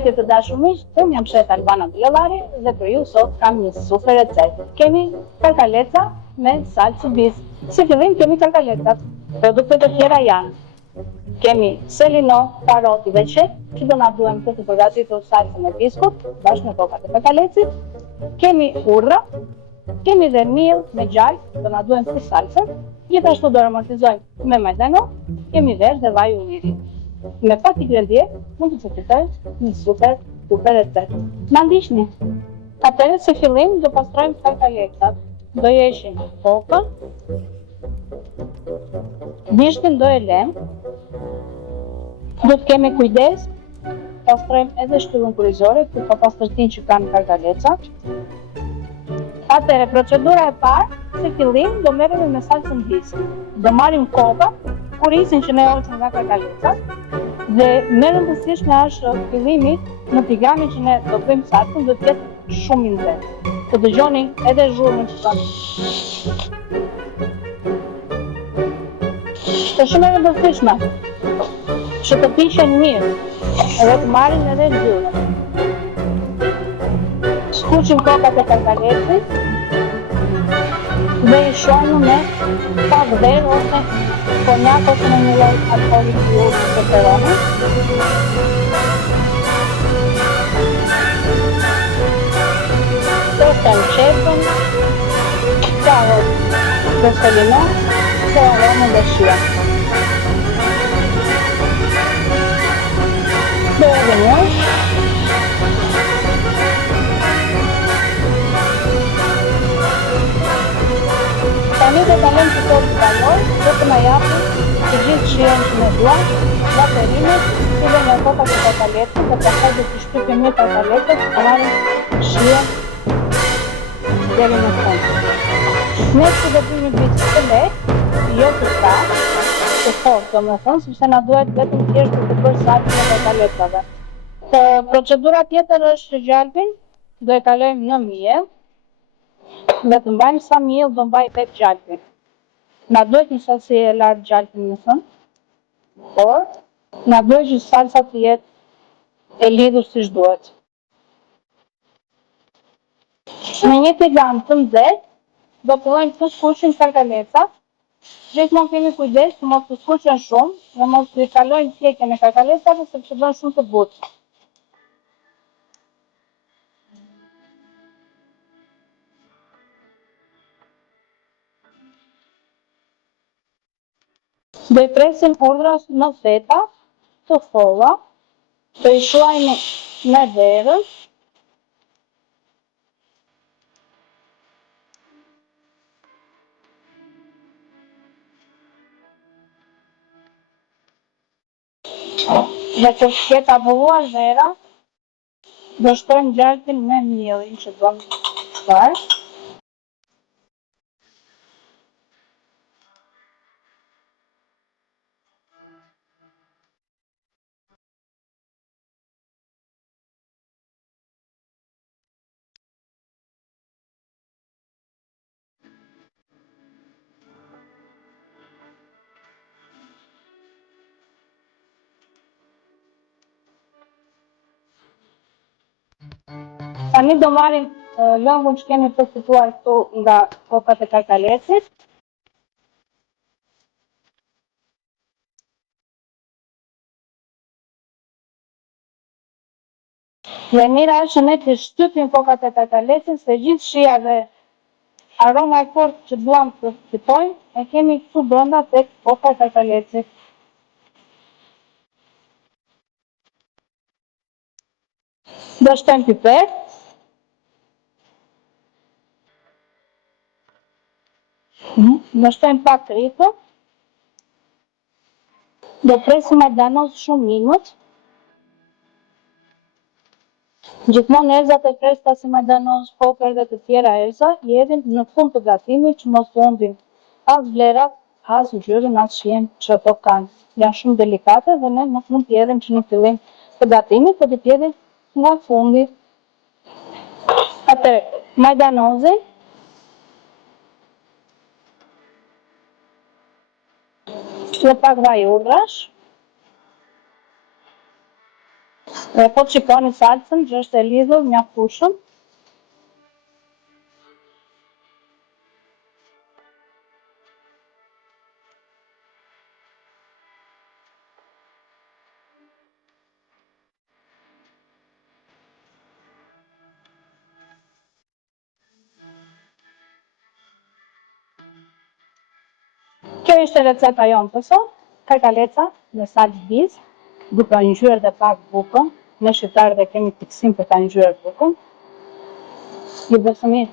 Përshëndetje të dashur miq, unë jam shef Albana Djellari dhe për ju sot kam një super recetë. Kemi karkaleca me salcë bis. Si fillim kemi karkalecat. Produktet e tjera janë: kemi selino, karoti dhe qep, që do na duhen për të përgatitur salcën e biskut bashkë me kokat e karkalecit. Kemi urra, kemi dhe miell me gjalpë, do na duhen për salcën. Gjithashtu do aromatizojmë me majdano, kemi verë dhe vaj ulliri. Me pak ingredientë mund të fitojmë një super recetë. Na ndiqni. Atëherë si fillim do pastrojmë karkalecat. Do heqim kokën. Bishtin do e lëmë. Do të kemi kujdes. Pastrojmë edhe shtyllën kurrizore, ku ka pastërtinë që kanë karkalecat. Atëherë procedura e parë, si fillim do merremi me salcën bis. Do marrim koka, kurrizin që ne hoqëm nga karkalecat. Dhe me rëndësishme është fillimi në tigramin që ne do bëjmë salcën do të jetë shumë i nxehtë. Të dëgjoni edhe zhurmën që ka. Është shumë e rëndësishme që të piqen mirë edhe të marrin edhe ngjyrën. Skuqim kokat e karkalecit dhe i shohim me pak verë ose konjak ose në një lloj alkooli që ju preferoni. Tostem qepën, karot dhe selino dhe aromën dhe shijen. Dhe edhe një. Tani do ta lëmë të kaloj dhe të na japë të gjithë shijen që ne duam, nga perimi, si dhe nga kokat e karkalecit, dhe pastaj do të shtypim një karkalecet të marrim shijen deri në fund. Ne që do bëjmë një biçë të lehtë, jo të shtatë, të fortë, domethënë, sepse na duhet vetëm thjesht për të bërë salcën e karkalecave. Procedura tjetër është që gjalpin do e kalojmë në miell. Dhe të mbajmë sa miell do mbaj vetë gjalpin. Na duhet një sasi e lartë gjalpin më thënë, por na duhet që salca të jetë e lidhur siç duhet. Me një tigran të nxehtë do fillojmë të skuqim karkalecat. Gjithmonë kemi kujdes të mos të skuqen shumë dhe mos të kalojnë thjekjen e karkalecave sepse bën shumë të butë. Do i presim urdhras në feta të folla, do i shuajmë me verën. Dhe kur ketë avolluar vera, do shtojmë gjalpin me miellin që do të shtojmë. Tani do marrim lëngun që kemi përfituar këtu nga kokat e karkalecit. Dhe mira është që ne të shtypim kokat e karkalecit se gjithë shija dhe aroma e fortë që duam të fitojmë e kemi këtu brenda tek koka e karkalecit. Do shtojmë piper. Do shtojmë pak kripë. Do presim majdanoz shumë minut. Gjithmonë erëzat e freskëta si majdanoz, koper dhe të tjera erëza jedhin në fund të gatimit që mos të humbin as vlerat, as ngjyrën, as shijen që ato kanë. Janë shumë delikate dhe ne nuk mund t'i hedhim që në fillim të gatimit, por t'i hedhim nga fundi. Atëherë, majdanozi, dhe pak vaj urrash, Po të shikoni salsën që është e lidhur mjaftueshëm. Kjo ishte receta jonë për sot, karkaleca me salcë biz, duke ngjyrë dhe pak bukën. Ne shqiptarët e kemi fiksim për ta ngjyrë bukën. Ju besoni